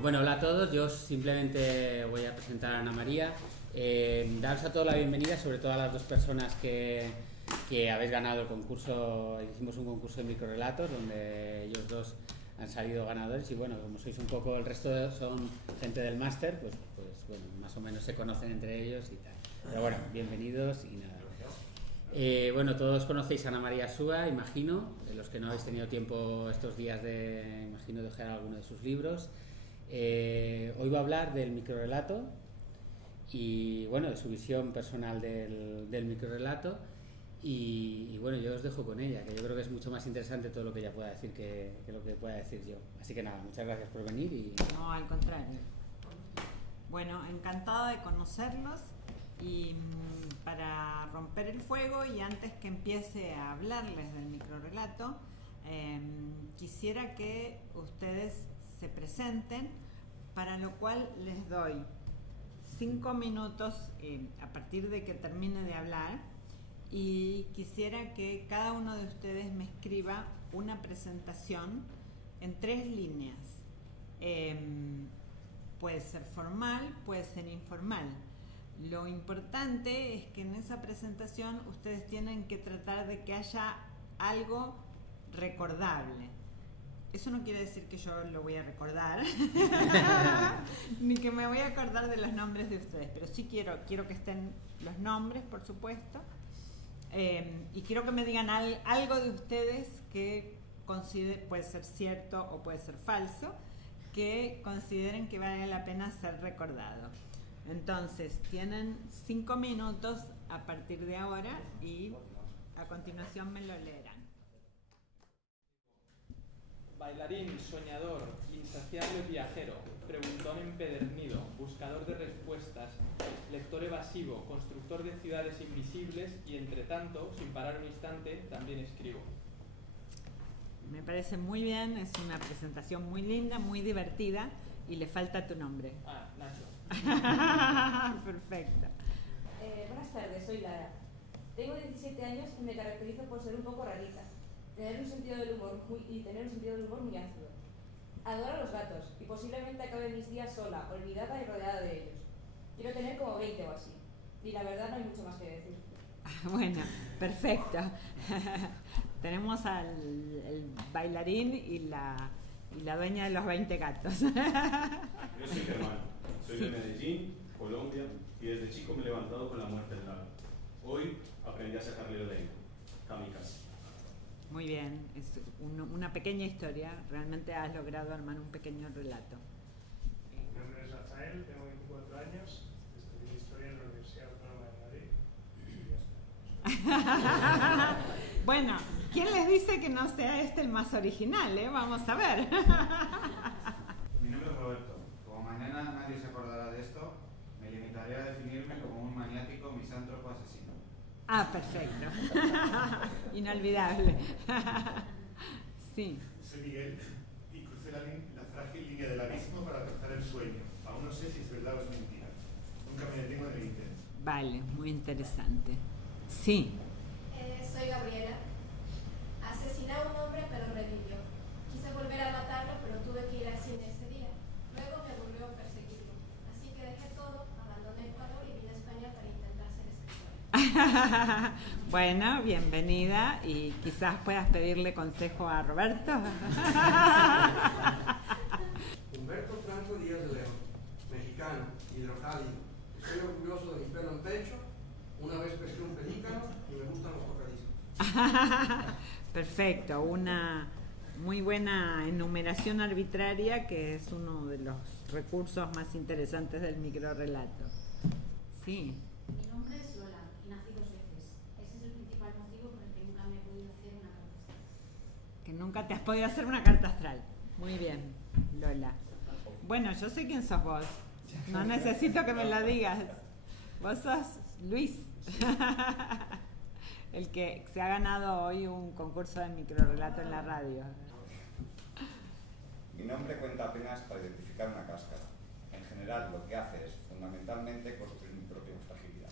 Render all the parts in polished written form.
Bueno, hola a todos. Yo simplemente voy a presentar a Ana María. Daros a todos la bienvenida, sobre todo a las dos personas que habéis ganado el concurso. Hicimos un concurso de microrelatos donde ellos dos han salido ganadores y bueno, como sois un poco, el resto son gente del máster, pues bueno, más o menos se conocen entre ellos y tal. Pero bueno, bienvenidos y nada. Bueno, todos conocéis a Ana María Súa, imagino, de los que no habéis tenido tiempo estos días de, imagino, de ojear alguno de sus libros. Hoy voy a hablar del microrelato y bueno, de su visión personal del microrelato y bueno, yo os dejo con ella, que yo creo que es mucho más interesante todo lo que ella pueda decir que lo que pueda decir yo. Así que nada, muchas gracias por venir y... No, al contrario. Bueno, encantada de conocerlos y para romper el fuego y antes que empiece a hablarles del microrelato, quisiera que ustedes se presenten, para lo cual les doy 5 minutos a partir de que termine de hablar y quisiera que cada uno de ustedes me escriba una presentación en 3 líneas. Puede ser formal, puede ser informal. Lo importante es que en esa presentación ustedes tienen que tratar de que haya algo recordable. Eso no quiere decir que yo lo voy a recordar, ni que me voy a acordar de los nombres de ustedes, pero sí quiero que estén los nombres, por supuesto, y quiero que me digan algo de ustedes que puede ser cierto o puede ser falso, que consideren que vale la pena ser recordado. Entonces, tienen 5 minutos a partir de ahora y a continuación me lo leerán. Bailarín, soñador, insaciable viajero, preguntón empedernido, buscador de respuestas, lector evasivo, constructor de ciudades invisibles y, entre tanto, sin parar un instante, también escribo. Me parece muy bien, es una presentación muy linda, muy divertida y le falta tu nombre. Ah, Nacho. Perfecto. Buenas tardes, soy Lara. Tengo 17 años y me caracterizo por ser un poco rarita, tener un sentido del humor muy ácido. Adoro a los gatos y posiblemente acabe mis días sola, olvidada y rodeada de ellos. Quiero tener como 20 o así. Y la verdad no hay mucho más que decir. Bueno, perfecto. Tenemos al bailarín y la dueña de los 20 gatos. Yo soy Germán, soy de Medellín, Colombia, y desde chico me he levantado con la muerte al lado. Hoy aprendí a sacarle lo lento, kamikaze. Muy bien, es una pequeña historia, realmente has logrado armar un pequeño relato. Mi nombre es Rafael, tengo 24 años, estudié Historia en la Universidad Autónoma de Madrid y ya está. Bueno, ¿quién les dice que no sea este el más original? Vamos a ver. Mi nombre es Roberto. Como mañana nadie se acordará de esto, me limitaré a definirme como un maniático, misántropo, asesino. Ah, perfecto. Inolvidable. Sí. Soy Miguel y crucé la frágil línea del abismo para alcanzar el sueño. Aún no sé si es verdad o es mentira. Nunca me detengo en el intento. Vale, muy interesante. Sí. Soy Gabriela. Asesiné a un hombre pero revivió. Quise volver a matarlo pero tuve que ir al cine ese día. Luego me volvió a perseguirlo. Así que dejé todo, abandoné Ecuador y vine a España para intentar ser escritora. Bueno, bienvenida y quizás puedas pedirle consejo a Roberto. Humberto Franco Díaz de León, mexicano, hidrocálido. Estoy orgulloso de mi pelo en pecho. Una vez pesqué un pelícano y me gustan los tocadiscos. Perfecto, una muy buena enumeración arbitraria que es uno de los recursos más interesantes del microrrelato. Sí. Mi nombre es Lola y nací 2 veces. Ese es el principal motivo por el que nunca me he podido hacer una carta astral. Que nunca te has podido hacer una carta astral. Muy bien, Lola. Bueno, yo sé quién sos vos. No necesito que me lo digas. Vos sos Luis. El que se ha ganado hoy un concurso de microrrelato en la radio. Mi nombre cuenta apenas para identificar una cáscara. En general, lo que hace es, fundamentalmente, construir mi propia fragilidad.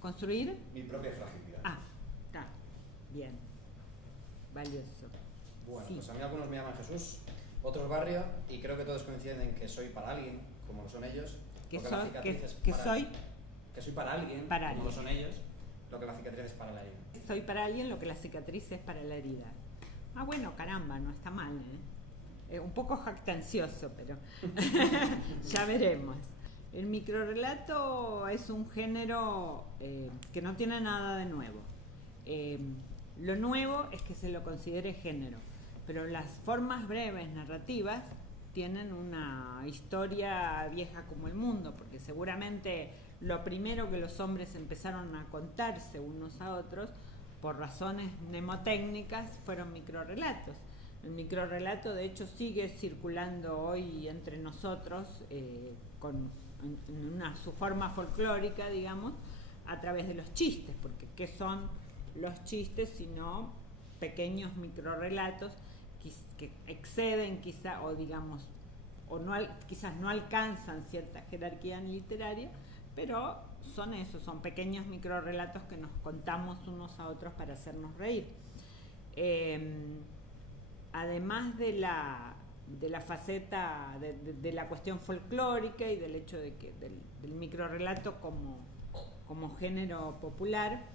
¿Construir? Mi propia fragilidad. Ah, está. Bien. Valioso. Bueno, sí. pues a mí algunos me llaman Jesús, otros barrios y creo que todos coinciden en que soy para alguien, como lo son ellos. Que lo que soy- la cicatriz que- es que para- soy- que soy para alguien, para como lo alguien. son ellos, lo que la cicatriz es para la herida. Soy para alguien lo que la cicatriz es para la herida. Ah, bueno, caramba, no está mal, ¿eh? Un poco jactancioso, pero ya veremos. El microrrelato es un género que no tiene nada de nuevo. Lo nuevo es que se lo considere género, pero las formas breves narrativas tienen una historia vieja como el mundo, porque seguramente lo primero que los hombres empezaron a contarse unos a otros, por razones mnemotécnicas, fueron microrrelatos. El microrrelato, de hecho, sigue circulando hoy entre nosotros en su forma folclórica, digamos, a través de los chistes, porque ¿qué son los chistes sino pequeños microrrelatos que exceden quizá, o digamos, o no, quizás no alcanzan cierta jerarquía literaria, pero son eso, son pequeños microrrelatos que nos contamos unos a otros para hacernos reír. Además de la faceta de la cuestión folclórica y del hecho de que del microrrelato como género popular,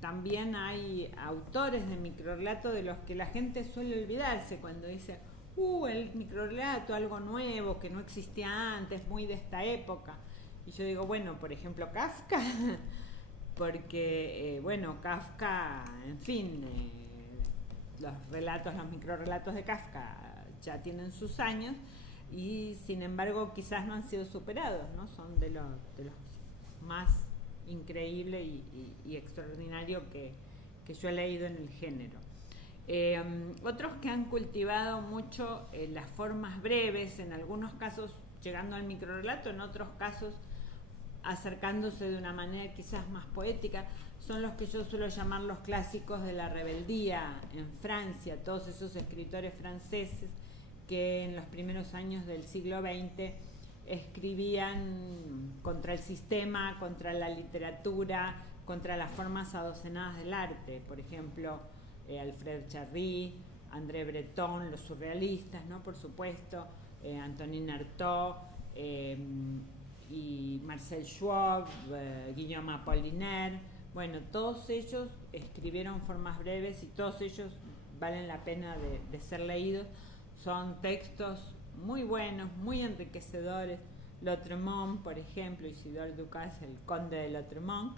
también hay autores de microrrelato de los que la gente suele olvidarse cuando dice el microrrelato, algo nuevo que no existía antes, muy de esta época. Y yo digo, bueno, por ejemplo, Kafka, porque, Kafka, en fin, los microrrelatos de Kafka ya tienen sus años y, sin embargo, quizás no han sido superados, ¿no? Son de los más increíbles y extraordinarios que yo he leído en el género. Otros que han cultivado mucho las formas breves, en algunos casos llegando al microrrelato, en otros casos acercándose de una manera quizás más poética, son los que yo suelo llamar los clásicos de la rebeldía en Francia, todos esos escritores franceses que en los primeros años del siglo XX escribían contra el sistema, contra la literatura, contra las formas adocenadas del arte. Por ejemplo, Alfred Jarry, André Breton, los surrealistas, ¿no? Por supuesto, Antonin Artaud, y Marcel Schwab, Guillaume Apollinaire. Bueno, todos ellos escribieron formas breves y todos ellos valen la pena de ser leídos. Son textos muy buenos, muy enriquecedores. Lautréamont, por ejemplo, Isidore Ducas, el conde de Lautréamont.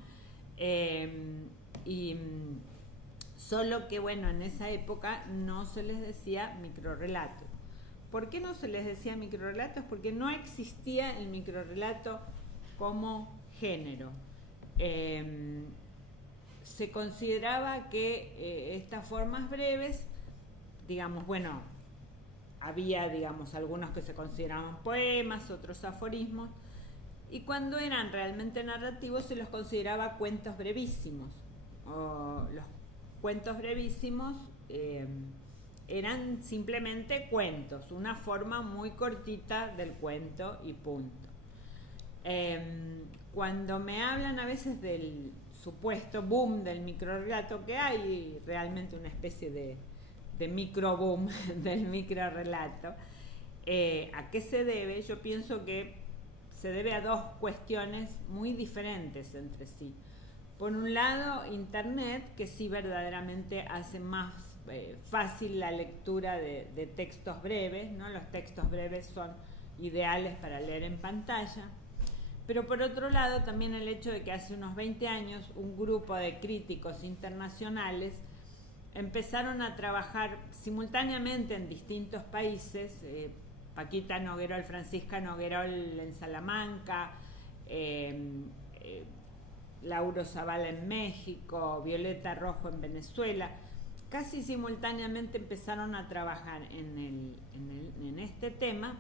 Solo que, en esa época no se les decía microrrelatos. ¿Por qué no se les decía microrrelatos? Porque no existía el microrrelato como género. Se consideraba que estas formas breves, había, algunos que se consideraban poemas, otros aforismos, y cuando eran realmente narrativos se los consideraba cuentos brevísimos. Los cuentos brevísimos eran simplemente cuentos, una forma muy cortita del cuento y punto. Cuando me hablan a veces del supuesto boom del microrrelato, que hay realmente una especie de microboom del microrrelato, ¿a qué se debe? Yo pienso que se debe a dos cuestiones muy diferentes entre sí. Por un lado, Internet, que sí verdaderamente hace más fácil la lectura de textos breves, ¿no? Los textos breves son ideales para leer en pantalla. Pero por otro lado, también el hecho de que hace unos 20 años un grupo de críticos internacionales empezaron a trabajar simultáneamente en distintos países, Paquita Noguerol, Francisca Noguerol en Salamanca, Lauro Zavala en México, Violeta Rojo en Venezuela. Casi simultáneamente empezaron a trabajar en este tema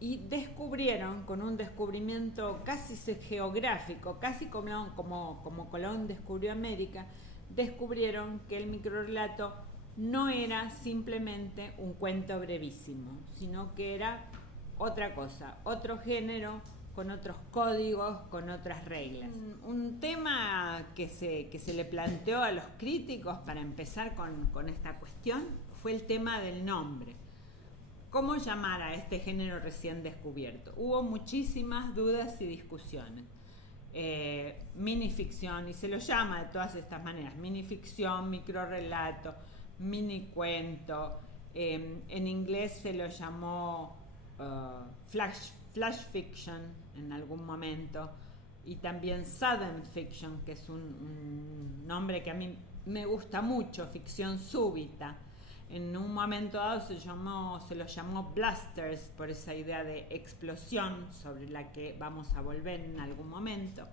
y descubrieron, con un descubrimiento casi geográfico, casi como Colón descubrió América, descubrieron que el microrrelato no era simplemente un cuento brevísimo, sino que era otra cosa, otro género con otros códigos, con otras reglas. Un tema que se le planteó a los críticos para empezar con esta cuestión fue el tema del nombre. ¿Cómo llamar a este género recién descubierto? Hubo muchísimas dudas y discusiones. Minificción, y se lo llama de todas estas maneras: minificción, microrrelato, minicuento. En inglés se lo llamó flash fiction en algún momento, y también sudden fiction, que es un nombre que a mí me gusta mucho, ficción súbita. En un momento dado se lo llamó blasters, por esa idea de explosión sobre la que vamos a volver en algún momento.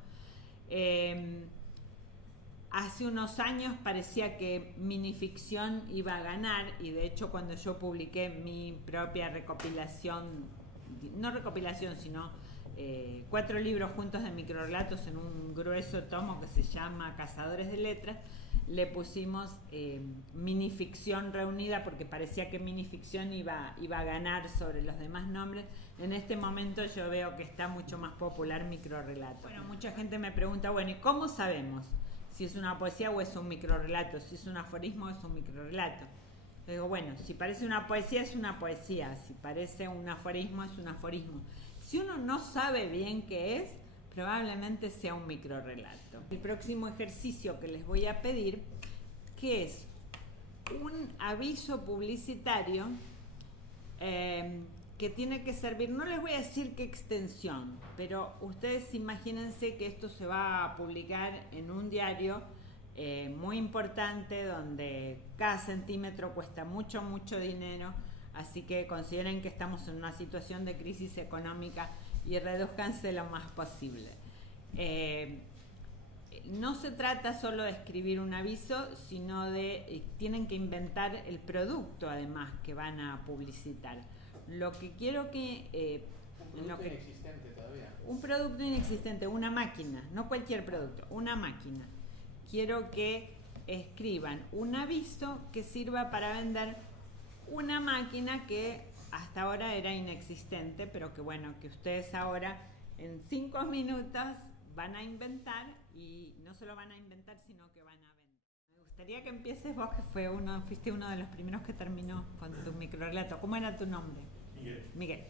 Hace unos años parecía que minificción iba a ganar, y de hecho cuando yo publiqué mi propia recopilación, no recopilación, sino 4 libros juntos de microrelatos en un grueso tomo que se llama Cazadores de Letras, le pusimos minificción reunida porque parecía que minificción iba a ganar sobre los demás nombres. En este momento yo veo que está mucho más popular microrelato. Bueno, mucha gente me pregunta, bueno, ¿y cómo sabemos si es una poesía o es un microrelato? Si es un aforismo o es un microrelato. Yo digo, bueno, si parece una poesía es una poesía, si parece un aforismo es un aforismo. Si uno no sabe bien qué es, probablemente sea un microrrelato. El próximo ejercicio que les voy a pedir, que es un aviso publicitario que tiene que servir, no les voy a decir qué extensión, pero ustedes imagínense que esto se va a publicar en un diario muy importante, donde cada centímetro cuesta mucho dinero, así que consideren que estamos en una situación de crisis económica y reduzcanse lo más posible. No se trata solo de escribir un aviso, sino de tienen que inventar el producto además que van a publicitar. Lo que quiero que un producto inexistente todavía. Un producto inexistente, una máquina, no cualquier producto, una máquina. Quiero que escriban un aviso que sirva para vender una máquina que hasta ahora era inexistente, pero que bueno, que ustedes ahora en 5 minutos van a inventar, y no solo van a inventar, sino que van a vender. Me gustaría que empieces vos, que fuiste uno de los primeros que terminó con tu microrrelato. ¿Cómo era tu nombre? Miguel. Miguel.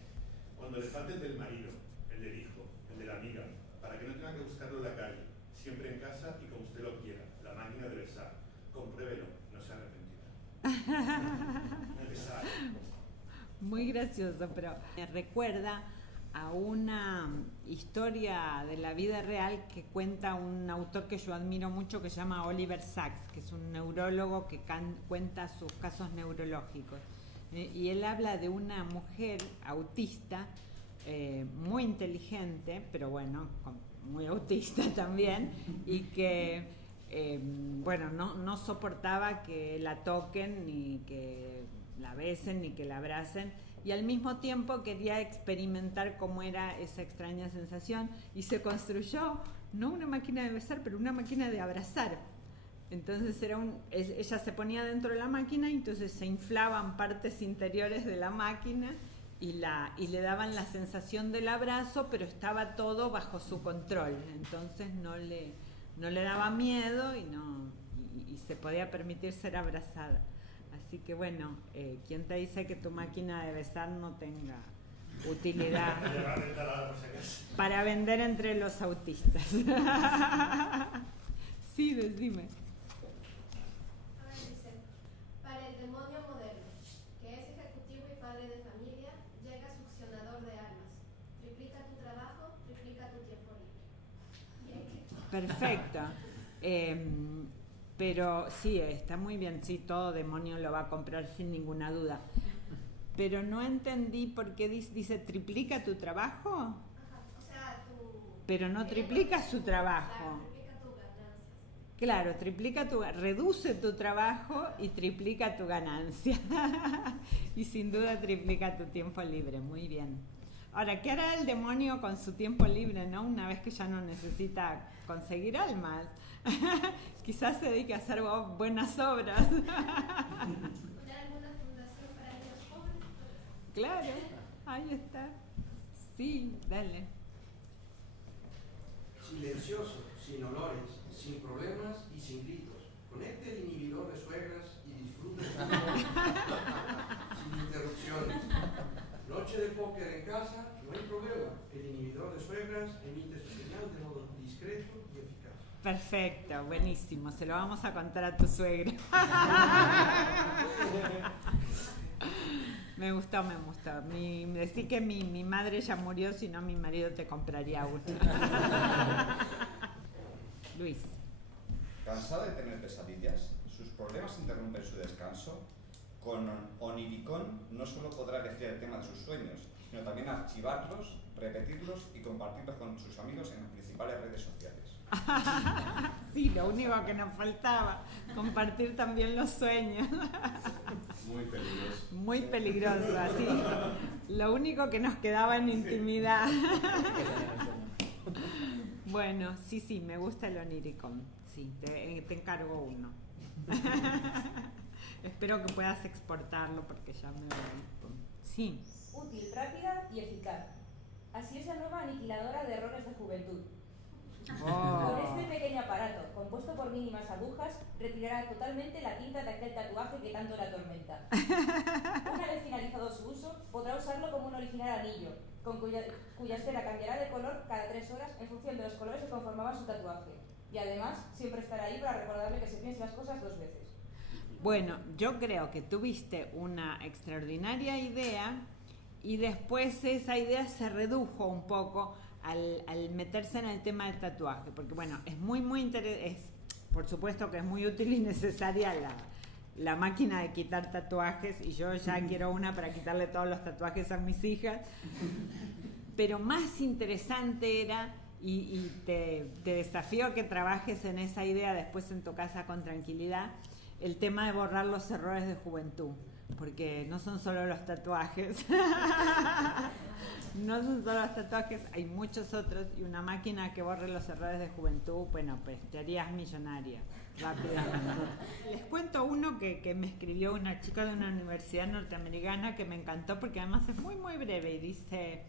Cuando le falte el del marido, el del hijo, el de la amiga, para que no tenga que buscarlo en la calle, siempre en casa y como usted lo quiera, la máquina de besar, compruébelo, no se arrepentirá. Necesario. Muy gracioso, pero me recuerda a una historia de la vida real que cuenta un autor que yo admiro mucho, que se llama Oliver Sacks, que es un neurólogo que cuenta sus casos neurológicos. Y él habla de una mujer autista, muy inteligente, pero bueno, muy autista también, y que no soportaba que la toquen, ni que la besen, ni que la abracen, y al mismo tiempo quería experimentar cómo era esa extraña sensación, y se construyó no una máquina de besar, pero una máquina de abrazar. Entonces ella se ponía dentro de la máquina, y entonces se inflaban partes interiores de la máquina y le daban la sensación del abrazo, pero estaba todo bajo su control. Entonces no le daba miedo y se podía permitir ser abrazada. Así que bueno, ¿quién te dice que tu máquina de besar no tenga utilidad para vender entre los autistas? Sí, decime. A ver, dice, para el demonio moderno, que es ejecutivo y padre de familia, llega succionador de almas. Triplica tu trabajo, triplica tu tiempo libre. Perfecto. Pero sí, está muy bien, sí, todo demonio lo va a comprar sin ninguna duda. Pero no entendí por qué dice triplica tu trabajo. Ajá, o sea, pero no triplica su trabajo. Claro, reduce tu trabajo y triplica tu ganancia. Y sin duda triplica tu tiempo libre, muy bien. Ahora, ¿qué hará el demonio con su tiempo libre, no? Una vez que ya no necesita conseguir almas. Quizás se dedique a hacer buenas obras. ¿Alguna fundación para niños pobres? Claro, ahí está. Sí, dale. silencioso, sin olores, sin problemas y sin gritos. Conecte el inhibidor de suegras y disfrute su amor sin interrupciones. Noche de póker en casa, no hay problema. El inhibidor de suegras emite su señal de modo discreto y eficaz. Perfecto, buenísimo. Se lo vamos a contar a tu suegra. Me gustó, me gustó. Decí que mi madre ya murió, si no mi marido te compraría uno. Luis. Cansado de tener pesadillas, sus problemas interrumpen su descanso. Con Oniricon no solo podrá elegir el tema de sus sueños, sino también archivarlos, repetirlos y compartirlos con sus amigos en las principales redes sociales. Sí, lo único que nos faltaba, compartir también los sueños. Muy peligroso. Muy peligroso, así. Lo único que nos quedaba en intimidad. Bueno, sí, me gusta el Oniricon. Sí, te encargo uno. Espero que puedas exportarlo porque ya me voy. Sí. Útil, rápida y eficaz. Así es la nueva aniquiladora de errores de juventud. Oh. Con este pequeño aparato, compuesto por mínimas agujas, retirará totalmente la tinta de aquel tatuaje que tanto le atormenta. Una vez finalizado su uso, podrá usarlo como un original anillo, cuya esfera cambiará de color cada 3 horas en función de los colores que conformaban su tatuaje. Y además, siempre estará ahí para recordarle que se piense las cosas 2 veces. Bueno, yo creo que tuviste una extraordinaria idea y después esa idea se redujo un poco al meterse en el tema del tatuaje, porque bueno, es muy interesante, por supuesto que es muy útil y necesaria la máquina de quitar tatuajes, y yo ya quiero una para quitarle todos los tatuajes a mis hijas, pero más interesante era, y te desafío a que trabajes en esa idea después en tu casa con tranquilidad, el tema de borrar los errores de juventud, porque no son solo los tatuajes. No son solo los tatuajes, hay muchos otros, y una máquina que borre los errores de juventud, bueno, pues te harías millonaria rápidamente. Les cuento uno que me escribió una chica de una universidad norteamericana que me encantó porque además es muy breve y dice: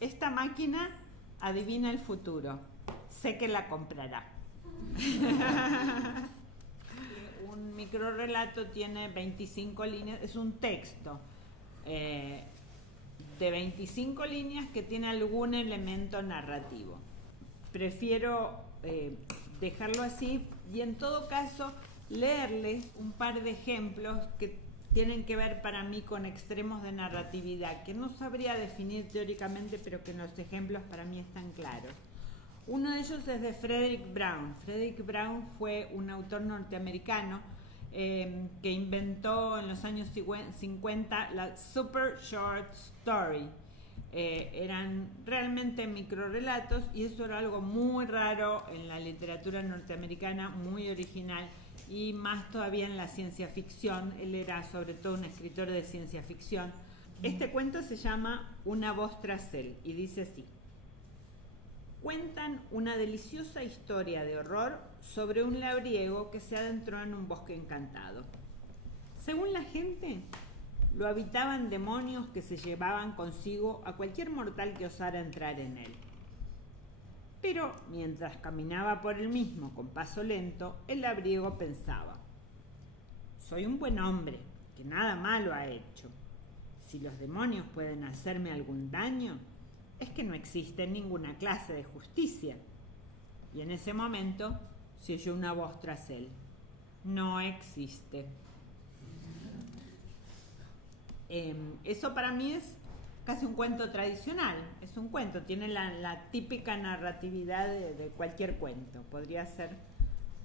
esta máquina adivina el futuro, sé que la comprará. Un microrrelato tiene 25 líneas, es un texto de 25 líneas que tiene algún elemento narrativo. Prefiero dejarlo así y en todo caso leerles un par de ejemplos que tienen que ver para mí con extremos de narratividad que no sabría definir teóricamente, pero que los ejemplos para mí están claros. Uno de ellos es de Frederick Brown. Frederick Brown fue un autor norteamericano que inventó en los años 50 la Super Short Story. Eran realmente microrelatos y eso era algo muy raro en la literatura norteamericana, muy original, y más todavía en la ciencia ficción. Él era sobre todo un escritor de ciencia ficción. Este cuento se llama Una voz tras él y dice así: cuentan una deliciosa historia de horror sobre un labriego que se adentró en un bosque encantado. Según la gente, lo habitaban demonios que se llevaban consigo a cualquier mortal que osara entrar en él. Pero mientras caminaba por el mismo con paso lento, el labriego pensaba: soy un buen hombre, que nada malo ha hecho. Si los demonios pueden hacerme algún daño, es que no existe ninguna clase de justicia. Y en ese momento se oyó una voz tras él: no existe. Eso para mí es casi un cuento tradicional. Es un cuento, tiene la típica narratividad de cualquier cuento. Podría ser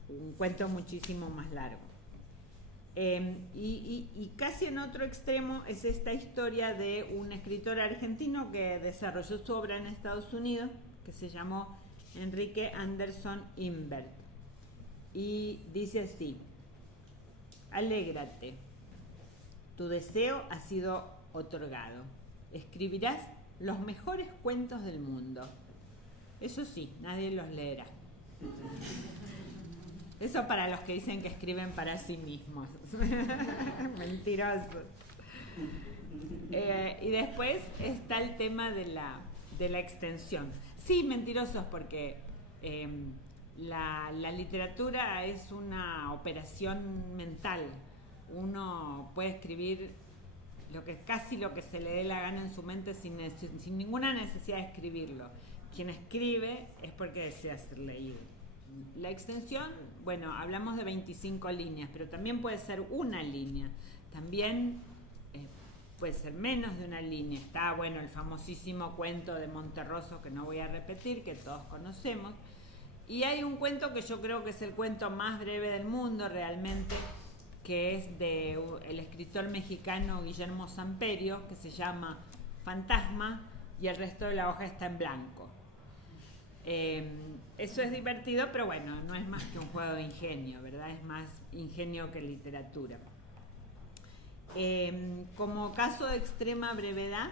un cuento muchísimo más largo. Y casi en otro extremo es esta historia de un escritor argentino que desarrolló su obra en Estados Unidos, que se llamó Enrique Anderson Imbert, y dice así: alégrate, tu deseo ha sido otorgado, escribirás los mejores cuentos del mundo. Eso sí, nadie los leerá. Eso para los que dicen que escriben para sí mismos. Mentirosos. Y después está el tema de la extensión. Sí, mentirosos, porque la literatura es una operación mental. Uno puede escribir casi lo que se le dé la gana en su mente sin ninguna necesidad de escribirlo. Quien escribe es porque desea ser leído. La extensión, bueno, hablamos de 25 líneas, pero también puede ser una línea. También puede ser menos de una línea. Está, bueno, el famosísimo cuento de Monterroso, que no voy a repetir, que todos conocemos. Y hay un cuento que yo creo que es el cuento más breve del mundo realmente, que es del escritor mexicano Guillermo Samperio, que se llama Fantasma, y el resto de la hoja está en blanco. Eso es divertido, pero bueno, no es más que un juego de ingenio, ¿verdad? Es más ingenio que literatura. Como caso de extrema brevedad,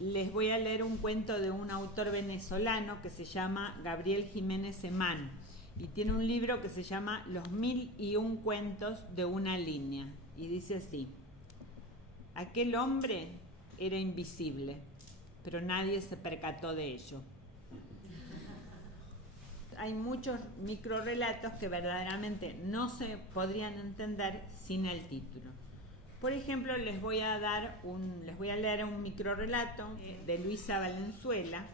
les voy a leer un cuento de un autor venezolano que se llama Gabriel Jiménez Emán, y tiene un libro que se llama Los 1001 cuentos de una línea, y dice así: aquel hombre era invisible, pero nadie se percató de ello. Hay muchos microrelatos que verdaderamente no se podrían entender sin el título. Por ejemplo, les voy a leer un microrelato de Luisa Valenzuela,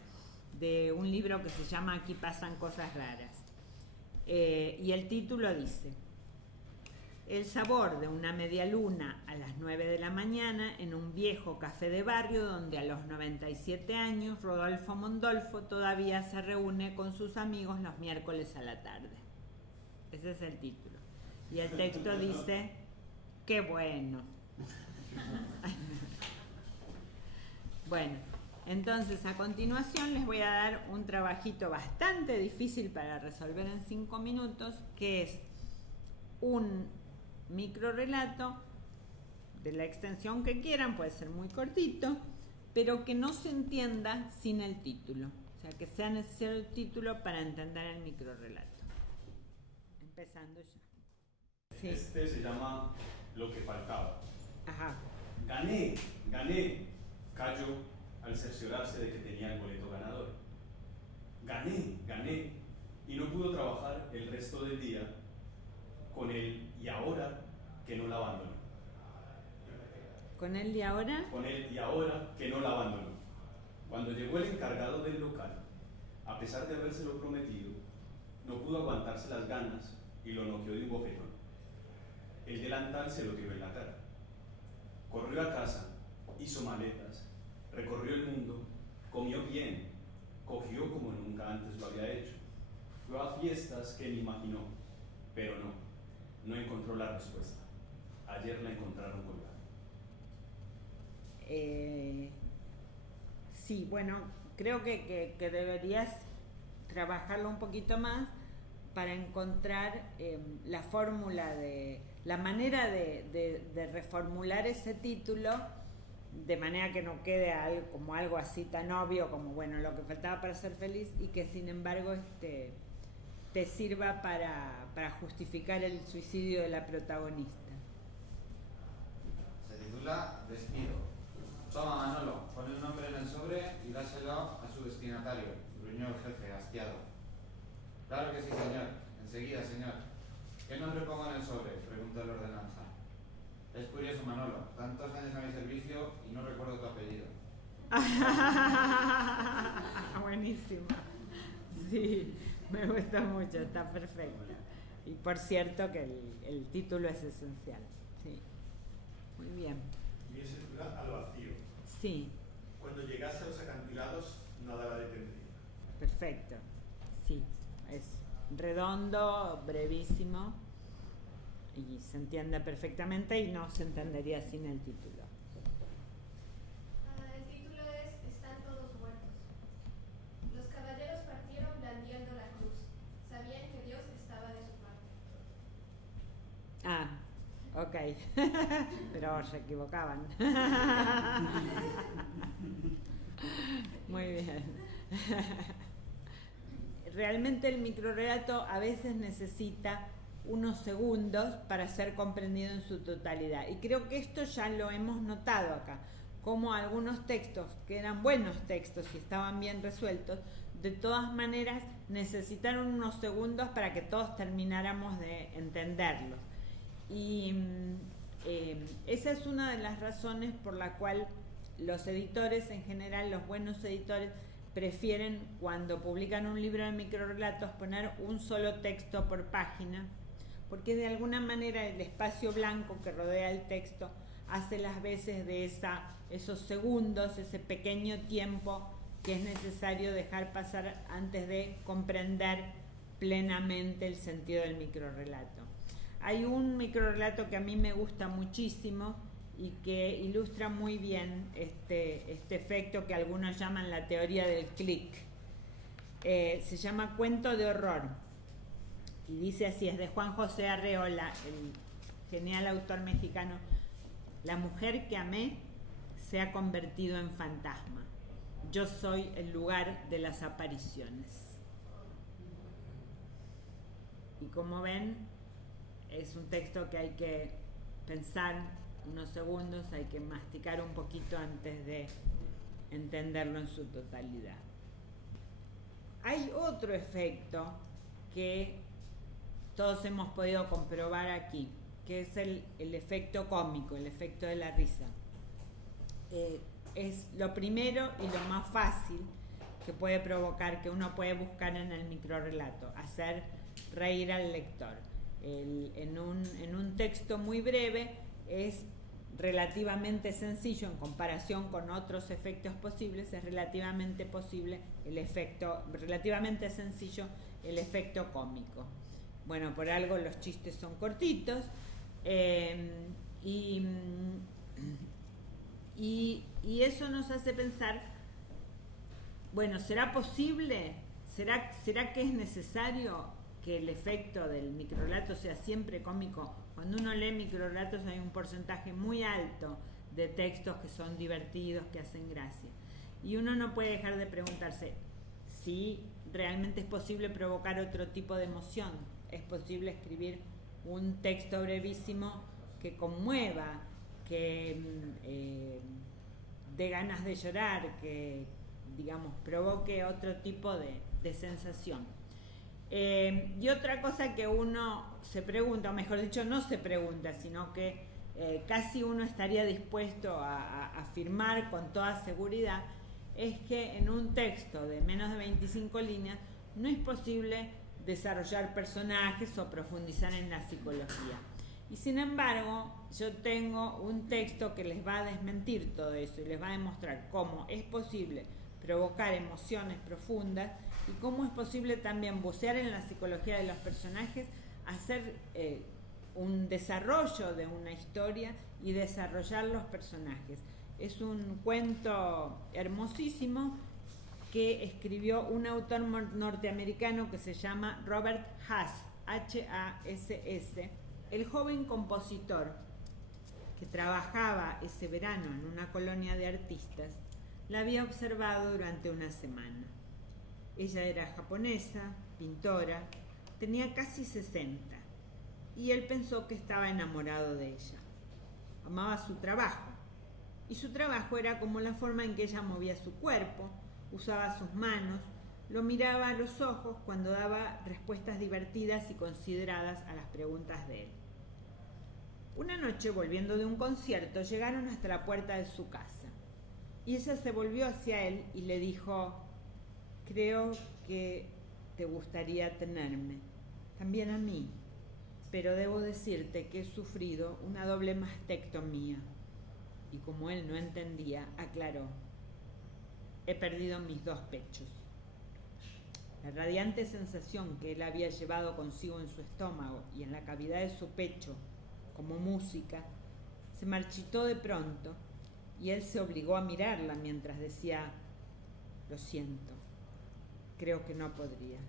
de un libro que se llama Aquí pasan cosas raras. Y el título dice: el sabor de una media luna a las 9 de la mañana en un viejo café de barrio donde a los 97 años Rodolfo Mondolfo todavía se reúne con sus amigos los miércoles a la tarde. Ese es el título. Y el texto dice: ¡qué bueno! Bueno, entonces a continuación les voy a dar un trabajito bastante difícil para resolver en 5 minutos, que es un microrelato de la extensión que quieran, puede ser muy cortito, pero que no se entienda sin el título, o sea, que sea necesario el título para entender el microrelato. Empezando ya. Sí. Este se llama Lo que faltaba. Ajá. Gané, cayó al cerciorarse de que tenía el boleto ganador. Gané, y no pudo trabajar el resto del día con él y ahora que no la abandonó. ¿Con él y ahora? Con él y ahora que no la abandonó. Cuando llegó el encargado del local, a pesar de habérselo prometido, no pudo aguantarse las ganas y lo noqueó de un bofetón. El delantal se lo tiró en la cara. Corrió a casa, hizo maletas, recorrió el mundo, comió bien, cogió como nunca antes lo había hecho, fue a fiestas que ni imaginó, pero no encontró la respuesta. Ayer la encontraron colgada. Sí, bueno, creo que deberías trabajarlo un poquito más para encontrar la fórmula la manera de reformular ese título de manera que no quede como algo así tan obvio como, bueno, lo que faltaba para ser feliz, y que sin embargo te sirva para justificar el suicidio de la protagonista. Se titula Despido. Toma, Manolo, pon el nombre en el sobre y dáselo a su destinatario, gruñó el jefe, hastiado. Claro que sí, señor. Enseguida, señor. ¿Qué nombre pongo en el sobre?, preguntó el ordenanza. Es curioso, Manolo. Tantos años a mi servicio y no recuerdo tu apellido. Buenísimo. Sí, me gusta mucho, está perfecto. Y por cierto que el título es esencial. Sí. Muy bien. Y ese titular al vacío. Sí. Cuando llegase a los acantilados, nada la detendría. Perfecto. Sí, es redondo, brevísimo y se entiende perfectamente y no se entendería sin el título. El título es Están todos muertos. Los caballeros partieron blandiendo la cruz. Sabían que Dios estaba de su parte. Ok. Pero se equivocaban. Muy bien. Realmente el microrelato a veces necesita unos segundos para ser comprendido en su totalidad. Y creo que esto ya lo hemos notado acá, como algunos textos que eran buenos textos y estaban bien resueltos, de todas maneras necesitaron unos segundos para que todos termináramos de entenderlo. Y esa es una de las razones por la cual los editores, en general los buenos editores, prefieren cuando publican un libro de microrelatos poner un solo texto por página, porque de alguna manera el espacio blanco que rodea el texto hace las veces de esos segundos, ese pequeño tiempo que es necesario dejar pasar antes de comprender plenamente el sentido del microrelato. Hay un microrelato que a mí me gusta muchísimo y que ilustra muy bien este efecto que algunos llaman la teoría del clic. Se llama Cuento de horror y dice así, es de Juan José Arreola, el genial autor mexicano. La mujer que amé se ha convertido en fantasma. Yo soy el lugar de las apariciones. Y como ven, es un texto que hay que pensar unos segundos, hay que masticar un poquito antes de entenderlo en su totalidad. Hay otro efecto que todos hemos podido comprobar aquí, que es el efecto cómico, el efecto de la risa. Es lo primero y lo más fácil que puede provocar, que uno puede buscar en el microrelato, hacer reír al lector. En un texto muy breve es relativamente sencillo en comparación con otros efectos posibles, es relativamente sencillo el efecto cómico. Bueno, por algo los chistes son cortitos y eso nos hace pensar, bueno, ¿será posible? ¿Será que es necesario que el efecto del microrelato sea siempre cómico? Cuando uno lee microrelatos hay un porcentaje muy alto de textos que son divertidos, que hacen gracia. Y uno no puede dejar de preguntarse si realmente es posible provocar otro tipo de emoción. Es posible escribir un texto brevísimo que conmueva, que dé ganas de llorar, que, digamos, provoque otro tipo de sensación. Y otra cosa que uno se pregunta, o mejor dicho, no se pregunta, sino que casi uno estaría dispuesto a afirmar con toda seguridad, es que en un texto de menos de 25 líneas no es posible desarrollar personajes o profundizar en la psicología. Y sin embargo, yo tengo un texto que les va a desmentir todo eso y les va a demostrar cómo es posible provocar emociones profundas y cómo es posible también bucear en la psicología de los personajes, hacer un desarrollo de una historia y desarrollar los personajes. Es un cuento hermosísimo que escribió un autor norteamericano que se llama Robert Hass, H-A-S-S. El joven compositor que trabajaba ese verano en una colonia de artistas la había observado durante una semana. Ella era japonesa, pintora, tenía casi 60 y él pensó que estaba enamorado de ella. Amaba su trabajo y su trabajo era como la forma en que ella movía su cuerpo, usaba sus manos, lo miraba a los ojos cuando daba respuestas divertidas y consideradas a las preguntas de él. Una noche, volviendo de un concierto, llegaron hasta la puerta de su casa y ella se volvió hacia él y le dijo: creo que te gustaría tenerme, también a mí, pero debo decirte que he sufrido una doble mastectomía. Y como él no entendía, aclaró: he perdido mis 2 pechos. La radiante sensación que él había llevado consigo en su estómago y en la cavidad de su pecho, como música, se marchitó de pronto y él se obligó a mirarla mientras decía: lo siento, creo que no podría.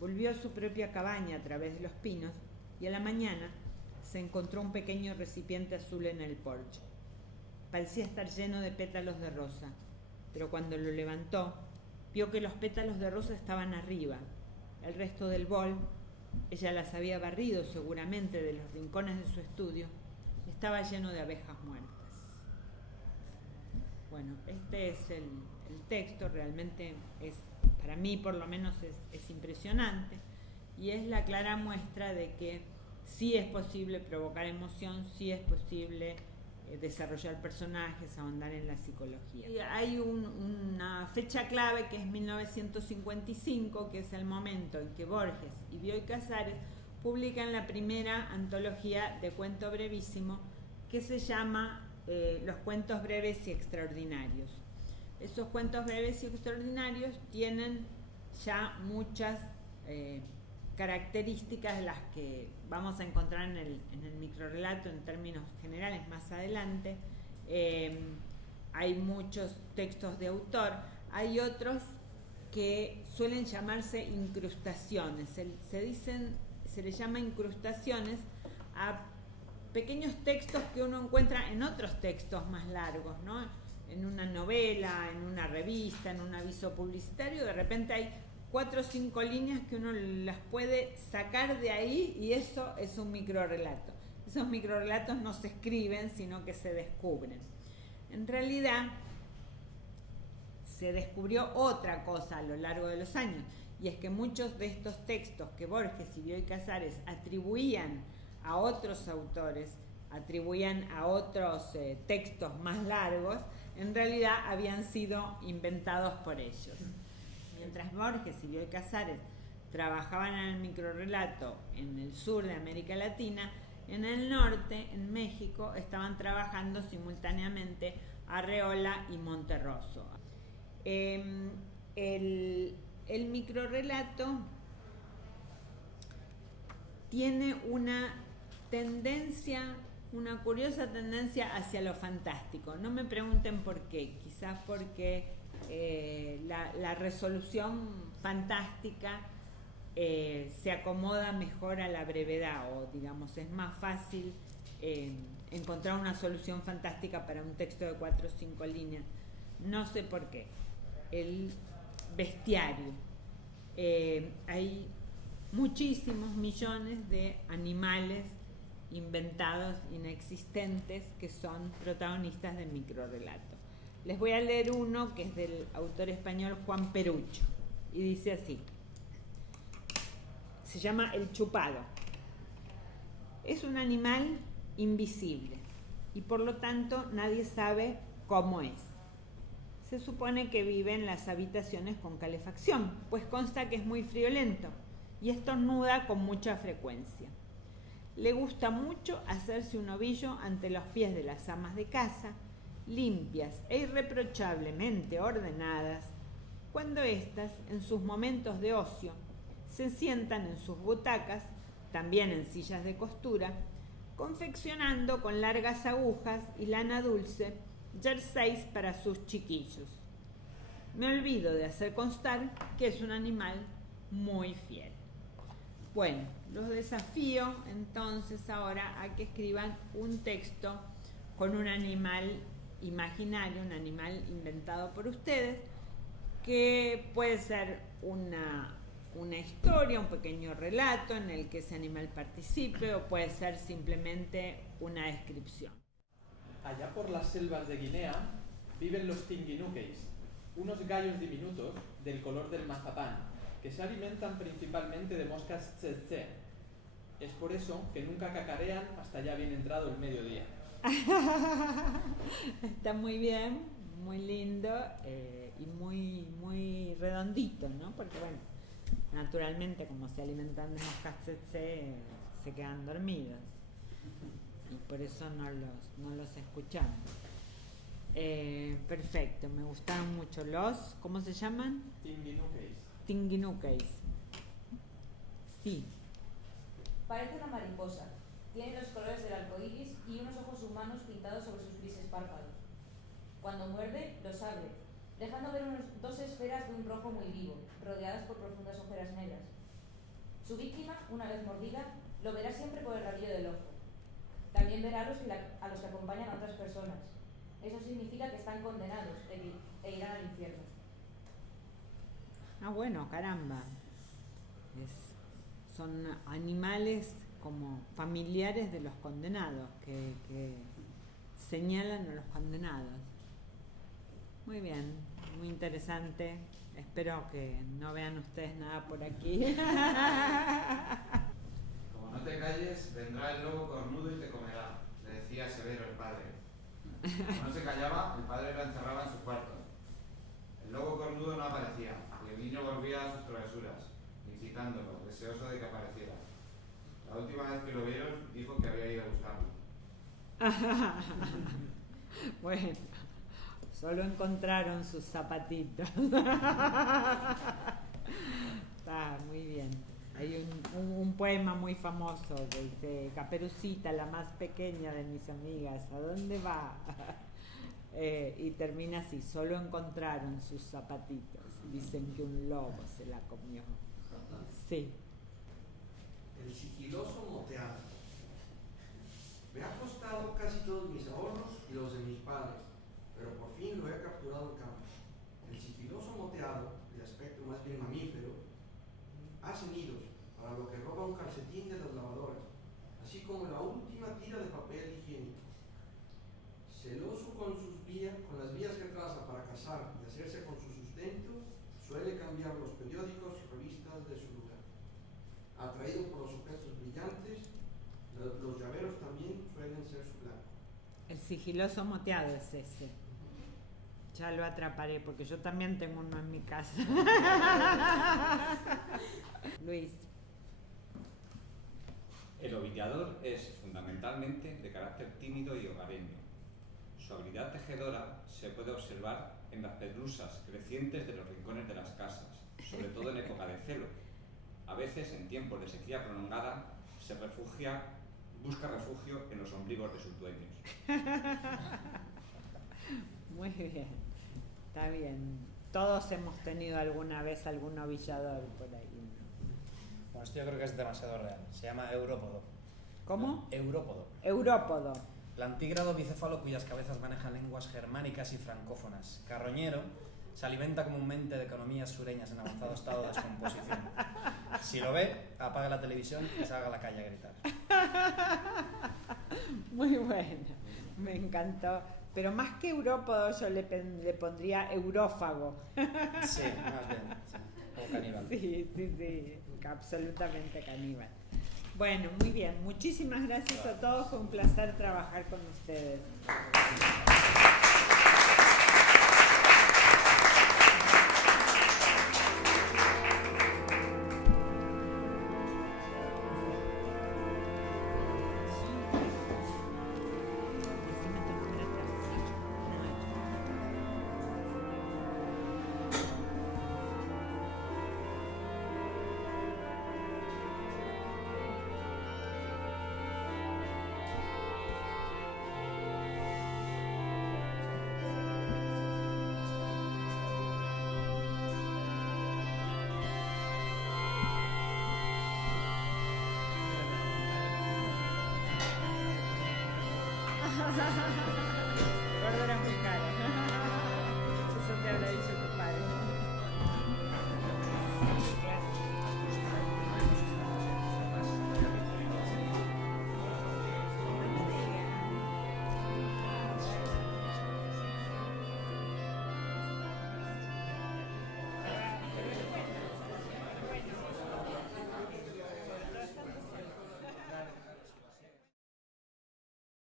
Volvió a su propia cabaña a través de los pinos y a la mañana se encontró un pequeño recipiente azul en el porche. Parecía estar lleno de pétalos de rosa, pero cuando lo levantó, vio que los pétalos de rosa estaban arriba. El resto del bol, ella las había barrido seguramente de los rincones de su estudio, estaba lleno de abejas muertas. Bueno, este es el texto, realmente es, para mí por lo menos es impresionante, y es la clara muestra de que sí es posible provocar emoción, sí es posible desarrollar personajes, ahondar en la psicología. Y hay una fecha clave que es 1955, que es el momento en que Borges y Bioy Casares publican la primera antología de cuento brevísimo que se llama Los cuentos breves y extraordinarios. Esos cuentos breves y extraordinarios tienen ya muchas características de las que vamos a encontrar en el microrrelato en términos generales más adelante. Hay muchos textos de autor, hay otros que suelen llamarse incrustaciones, se les llama incrustaciones a pequeños textos que uno encuentra en otros textos más largos, ¿no? En una novela, en una revista, en un aviso publicitario, de repente hay 4 o 5 líneas que uno las puede sacar de ahí y eso es un microrrelato. Esos microrrelatos no se escriben, sino que se descubren. En realidad, se descubrió otra cosa a lo largo de los años, y es que muchos de estos textos que Borges y Bioy Casares atribuían a otros autores, atribuían a otros textos más largos, en realidad habían sido inventados por ellos. Mientras Borges y Bioy Casares trabajaban en el microrrelato en el sur de América Latina, en el norte, en México, estaban trabajando simultáneamente Arreola y Monterroso. El microrrelato tiene una tendencia, una curiosa tendencia hacia lo fantástico. No me pregunten por qué, quizás porque la resolución fantástica se acomoda mejor a la brevedad, o digamos es más fácil encontrar una solución fantástica para un texto de 4 o 5 líneas. No sé por qué. El bestiario. Hay muchísimos millones de animales inventados, inexistentes, que son protagonistas del microrrelato. Les voy a leer uno que es del autor español Juan Perucho, y dice así. Se llama El chupado. Es un animal invisible y por lo tanto nadie sabe cómo es. Se supone que vive en las habitaciones con calefacción, pues consta que es muy friolento y estornuda con mucha frecuencia. Le gusta mucho hacerse un ovillo ante los pies de las amas de casa, limpias e irreprochablemente ordenadas, cuando éstas, en sus momentos de ocio, se sientan en sus butacas, también en sillas de costura, confeccionando con largas agujas y lana dulce jerseys para sus chiquillos. Me olvido de hacer constar que es un animal muy fiel. Bueno, los desafío entonces ahora a que escriban un texto con un animal imaginario, un animal inventado por ustedes, que puede ser una historia, un pequeño relato en el que ese animal participe, o puede ser simplemente una descripción. Allá por las selvas de Guinea viven los tinguinuqueis, unos gallos diminutos del color del mazapán, que se alimentan principalmente de moscas tsetse. Es por eso que nunca cacarean hasta ya bien entrado el mediodía. Está muy bien, muy lindo y muy redondito, ¿no? Porque bueno, naturalmente como se alimentan de moscas tsetse se quedan dormidos y por eso no los escuchamos. Perfecto, me gustaron mucho los, ¿cómo se llaman? Tinguinuqueis. Tinguinuqueis. Sí. Parece una mariposa. Tiene los colores del arco iris y unos ojos humanos pintados sobre sus grises párpados. Cuando muerde, los abre, dejando ver dos esferas de un rojo muy vivo, rodeadas por profundas ojeras negras. Su víctima, una vez mordida, lo verá siempre por el rabillo del ojo. También verá a los que acompañan a otras personas. Eso significa que están condenados e irán al infierno. Ah, bueno, caramba. Son animales como familiares de los condenados, que señalan a los condenados. Muy bien, muy interesante. Espero que no vean ustedes nada por aquí. Como no te calles, vendrá el lobo cornudo y te comerá, le decía severo el padre. Como no se callaba, el padre lo encerraba en su cuarto. El lobo cornudo no aparecía, y el niño volvía a sus travesuras, incitándolo, deseoso de que apareciera. La última vez que lo vieron, dijo que había ido a buscarlo. Bueno, solo encontraron sus zapatitos. Está muy bien. Hay un poema muy famoso que dice: Caperucita, la más pequeña de mis amigas, ¿a dónde va? Y termina así: solo encontraron sus zapatitos. Dicen que un lobo se la comió. Sí. El sigiloso moteado. Me ha costado casi todos mis ahorros y los de mis padres, pero por fin lo he capturado en campo. El sigiloso moteado, de aspecto más bien mamífero, hace nidos para lo que roba un calcetín de las lavadoras, así como la última tira de papel higiénico. Celoso con las vías que traza para cazar y hacerse con su sustento, suele cambiar los periódicos y revistas de su lugar. Atraído por los objetos brillantes, los llaveros también suelen ser su blanco. El sigiloso moteado es ese. Ya lo atraparé porque yo también tengo uno en mi casa. Luis. El ovillador es fundamentalmente de carácter tímido y hogareño. Su habilidad tejedora se puede observar en las pelusas crecientes de los rincones de las casas, sobre todo en época de celo. A veces, en tiempos de sequía prolongada, busca refugio en los ombligos de sus dueños. Muy bien, está bien. Todos hemos tenido alguna vez algún ovillador por ahí, ¿no? Bueno, esto yo creo que es demasiado real. Se llama Európodo. ¿Cómo? Európodo. Európodo. Plantígrado bicéfalo cuyas cabezas manejan lenguas germánicas y francófonas. Carroñero, se alimenta comúnmente de economías sureñas en avanzado estado de descomposición. Si lo ve, apaga la televisión y salga a la calle a gritar. Muy bueno, me encantó. Pero más que európodo yo le pondría eurófago. Sí, más bien. Sí. Como caníbal. Sí, absolutamente caníbal. Bueno, muy bien. Muchísimas gracias a todos. Fue un placer trabajar con ustedes. Gordo era muy caro. Eso te habrá dicho.